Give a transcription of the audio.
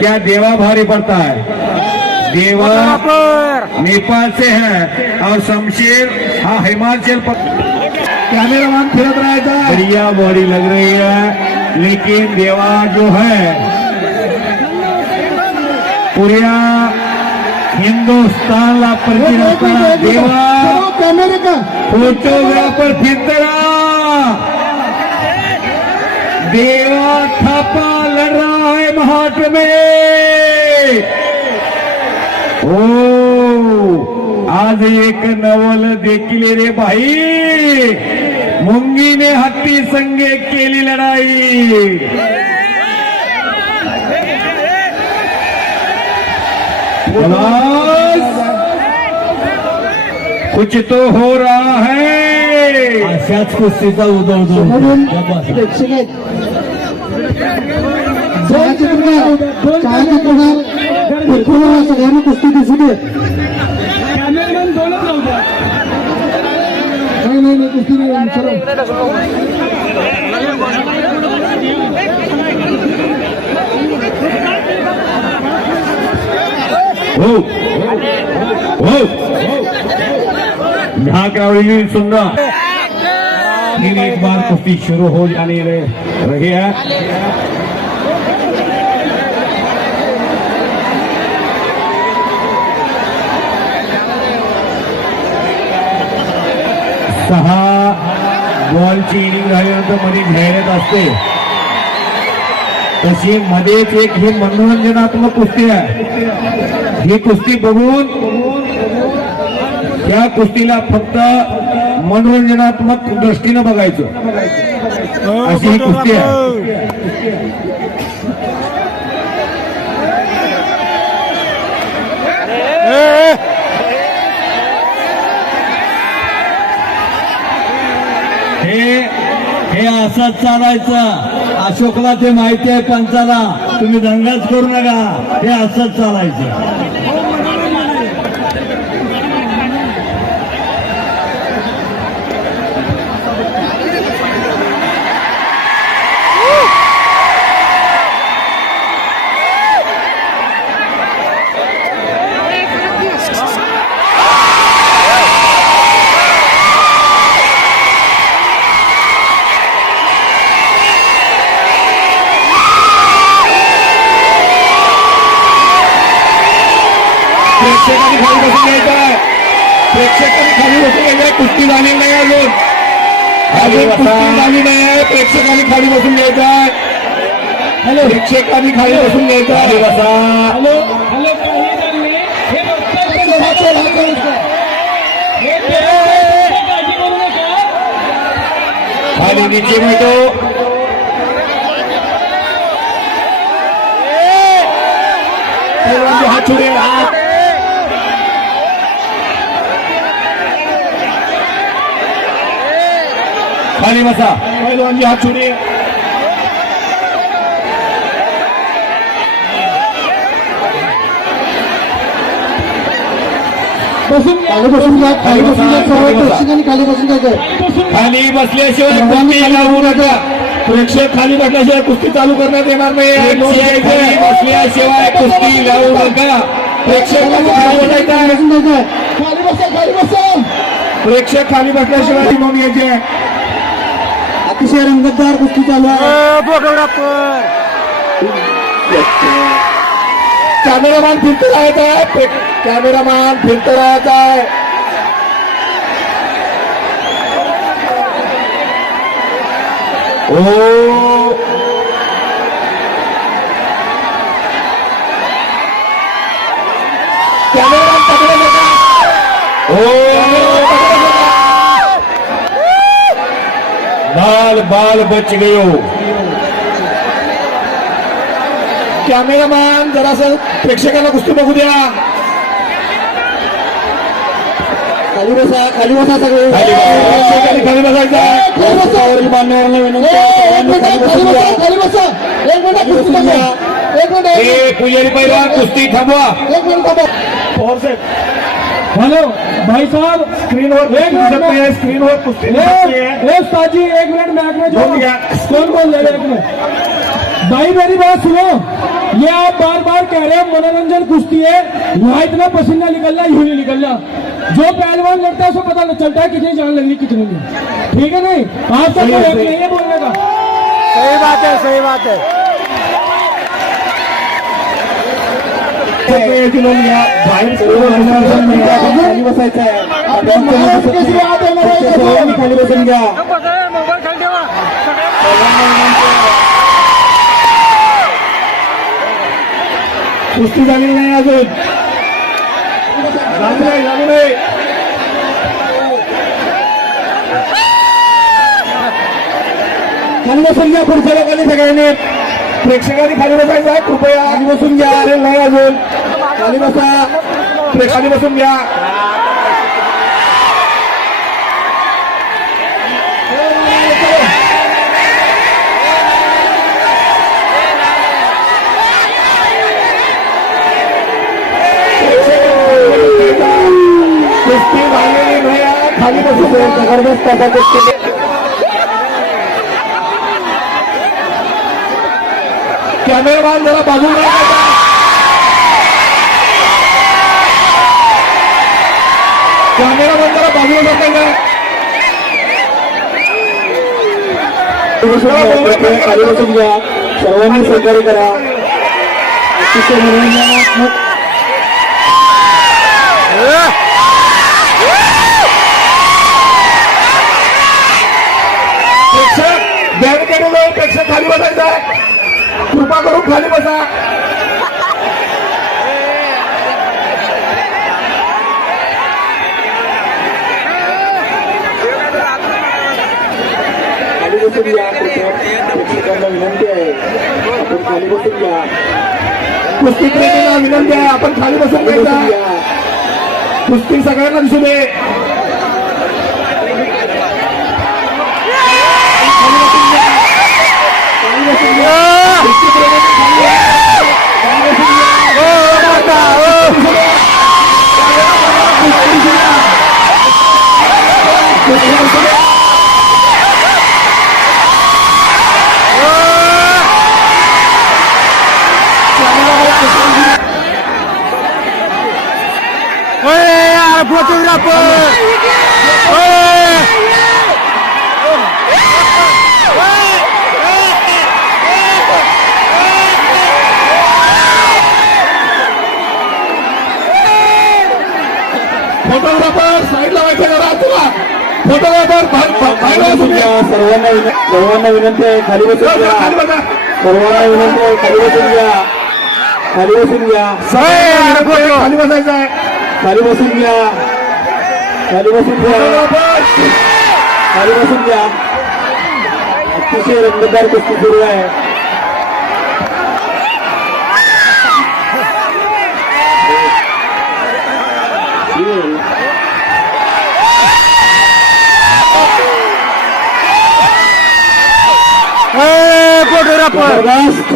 क्या देवा भारी पड़ता है। देवा नेपाल से है और शमशेर हाँ हिमाचल पर। कैमरामैन फिरत रहेगा। बढ़िया बॉडी लग रही है लेकिन देवा जो है पूरा हिंदुस्तानला परिचय असताना देवा कॅमेरा का फोटोग्राफर फिरतरा देवा थापा लड़ रहा है महाराष्ट्र में। ओ आज एक नवल देखील रे भाई मुंगीने हत्ती संगे केली लढाई। कुछ तो हो रहा है। अशाच कुस्तीचा उदय प्रेक्षक आहेत सगळ्यांना कुस्ती दिसू दे। नाही कुस्ती नाही हो हो यहाँ क्राउडी सुनना फिर एक बार कुश्ती शुरू हो जाने रही है। सहा बॉलची इनिंग झाल्यानंतर मध्ये जाहिरात असते तशी मध्येच एक ही मनोरंजनात्मक कुस्ती आहे। ही कुस्ती बघून त्या कुस्तीला फक्त मनोरंजनात्मक दृष्टीनं बघायचं अशी ही कुस्ती आहे। हे असंच चालायचं। अशोकला ते माहिती आहे पंचाला, तुम्ही दंगाच करू नका, हे असंच चालायचं। प्रेक्षकांनी खाली बसून घ्यायचं आहे। प्रेक्षकांनी खाली बसून घ्यायचं आहे। कुस्ती झाली नाही अजून कुस्ती झाली नाही आहे। प्रेक्षकांनी खाली बसून घ्यायचं आहे। हॅलो प्रेक्षकांनी खाली बसून घ्यायचं आहे। बसा हॅलो हॅलो खाली नीचे बैठो। हाथ छोड़े हाथ खाली बसा। पहलवान जी हाथ छोड़िए। खाली बसून जायचं। खाली बसल्याशिवाय कुस्ती लावू नका। प्रेक्षक खाली बसल्याशिवाय कुस्ती चालू करण्यात येणार नाही। खाली बसल्याशिवाय कुस्ती लावू नका। प्रेक्षक खाली बसायचं। खाली बसा प्रेक्षक खाली बसल्याशिवाय नोंद घ्यायची आहे। अतिशय रंगतदार कुस्ती चालू आहे। कॅमेरामॅन फिरत राहायचा आहे। कॅमेरामॅन फिरत राहायचा आहे। ओ कॅमेरामॅन पकडा नका। बाल बच गयो। कॅमेरामॅन जरासं प्रेक्षकांना कुस्ती बघू द्या। खाली बसा सगळे खाली बसायचं। मान्यवरांना विनंती खाली बसा। एक मिनिट पुजारी पहिला कुस्ती थांबवा। एक मिनिट थांबा। हेलो भाई साहब, स्क्रीन पर कुश्ती ताजी एक मिनट मैच में जो कौन ले रहे हैं? भाई मेरी बात सुनो, ये आप बार बार कह रहे हैं मनोरंजन कुश्ती है, यहाँ इतना पसीना निकलना यूं नहीं निकलना। जो पहलवान लड़ता है उसको पता नहीं चलता है कितनी जान लग रही कितनी नहीं। ठीक है नहीं, आप सबको हक नहीं है बोलने का। सही बात है, सही बात है। बाहेर खाली बसायचं आहे. सर्वांनी खाली बसून घ्या. कुस्ती झालेली नाही अजून. झाली नाही. खाली बसून घ्या. पुढच्या लोकांनी सगळ्यांनी प्रेक्षकांनी खाली बसायचं आहे, कृपया. खाली बसून घ्या. अरे नाही अजून. खाली बसा. खाली बसून घ्या. कुस्ती झालेली नाही आहे. खाली बसून घ्या. जबरदस्त असा कुस्ती. कॅमेरामॅन जरा बाजूला राहा. कॅमेरामॅन जरा बाजूला बसायचा. खाली बसून घ्या. सर्वांनी सहकार्य करा. अतिशय मनोरंजनात्मक प्रेक्षक बॅरिकेड जाऊन प्रेक्षक खाली बसायचा आहे. कृपा करून खाली बसा. खाली बसून घ्या. प्रेक्षकांना विनंती आहे आपण खाली बसून घ्या. कुस्ती प्रेमींना विनंती आहे आपण खाली बसून खाली बसून घ्यायचा. घ्या. कुस्ती सगळ्यांना दिसू दे. खाली बसून घ्या. कुस्ती प्रेमींना खाली या. खाली बसून घ्या. फोटोग्राफर साईडला व्हायचं जरा तुला. फोटोग्राफर बाहेर बसून घ्या. सर्वांना विनंती आहे खाली बसून घ्या. खाली बसा. सर्वांना विनंती आहे खाली बसून घ्या. खाली बसून घ्या. खाली बसायचं आहे. खाली बसून घ्या. खाली बसून घ्या. खाली बसून घ्या. अतिशय रंगतदार कुस्ती सुरू आहे. फोटोग्राफर जबरदस्त